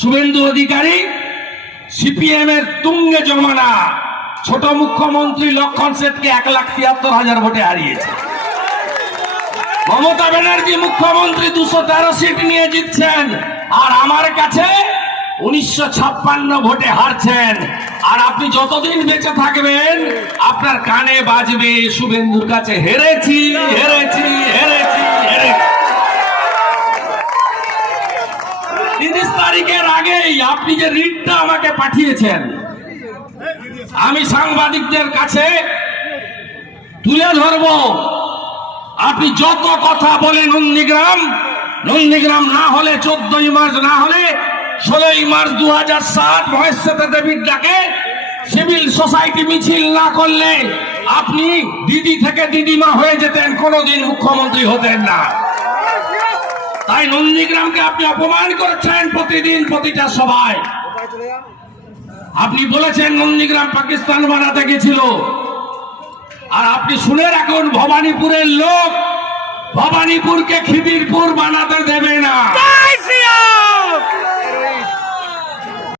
Suvendu Adhikari CPM এর তুঙ্গে জমানা ছোট মুখ্যমন্ত্রী লক্ষণ সেঠকে 1,73,000 ভোটে হারিয়েছে। মমতা ব্যানার্জি মুখ্যমন্ত্রী 213 সিট নিয়ে জিতছেন, আর আমার কাছে 1956 ভোটে হারছেন। আর আপনি যতদিন বেঁচে থাকবেন আপনার কানে বাজবে শুভেন্দুর কাছে হেরেছি হেরেছি হেরেছি হেরেছি। 30 তারিখের আগেই আপনি যে রিটটা আমাকে পাঠিয়েছেন, আমি সাংবাদিকদের কাছে তুলে ধরব। আপনি যত কথা বলেন নন্দীগ্রাম না হলে 14ই মার্চ, না হলে 16ই মার্চ 2007 মহেশ্বেতা দেবীর ডাকে সিভিল সোসাইটি মিছিল না করলে আপনি দিদি থেকে দিদিমা হয়ে যেতেন, কোনোদিন মুখ্যমন্ত্রী হতেন না। তাই নন্দীগ্রামকে আপনি অপমান করেছেন প্রতিদিন প্রতিটা সভায়। আপনি বলেছেন নন্দীগ্রাম পাকিস্তান বানাতে গেছিল, আর আপনি শুনে রাখুন ভবানীপুরের লোক ভবানীপুরকে খিদিরপুর বানাতে